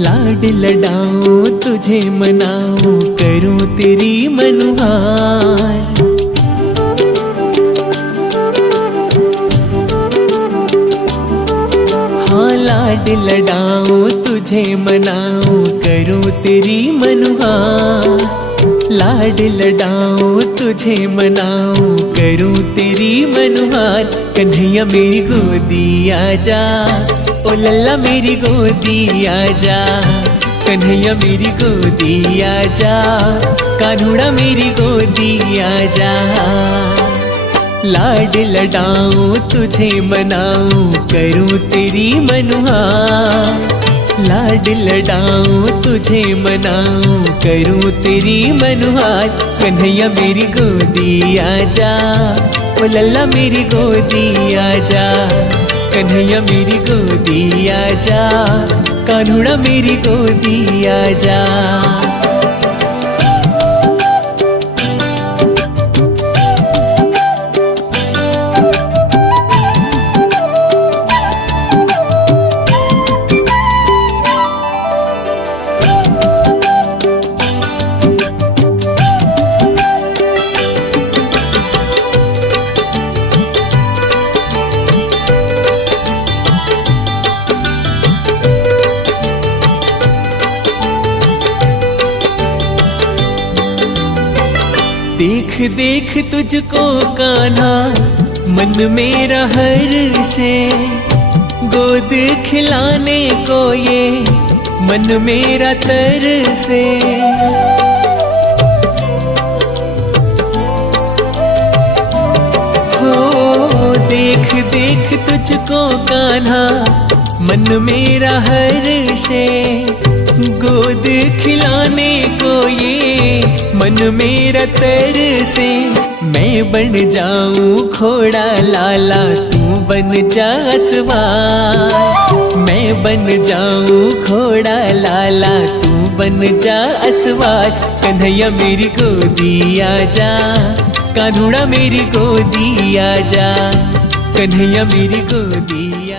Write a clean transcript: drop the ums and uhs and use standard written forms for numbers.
लाड लडाऊं तुझे मनाऊं करूं तेरी मनुहार। हाँ लाड लडाऊं तुझे मनाऊं करूं तेरी मनुहार। लाड लडाऊं तुझे मनाऊं करूं तेरी मनुहार। कन्हैया मेरी गोदी आजा, ओ लल्ला मेरी गोदी आजा। कन्हैया मेरी गोदी आजा, कान्हुड़ा मेरी गोदी आजा। लाड लडाऊं तुझे मनाऊं करूं तेरी मनुहार। लाड लडाऊं तुझे मनाऊं करूं तेरी मनुहार। कन्हैया मेरी गोदी आजा, ओ लल्ला मेरी गोदी आजा। कन्हैया मेरी गोदी आजा, कान्हुड़ा मेरी गोदी आजा। देख देख तुझको कान्हा मन मेरा हर्षे। गोद खिलाने को ये मन मेरा तरसे। हो देख देख तुझको कान्हा मन मेरा हर्षे। गोद खिलाने को ये मन मेरा तरसे। मैं बन जाऊं घोड़ा लाला तू बन जा असवार। मैं बन जाऊं घोड़ा लाला तू बन जा असवार। कन्हैया मेरी गोदी आजा, कान्हुड़ा मेरी गोदी आजा। कन्हैया मेरी गोदी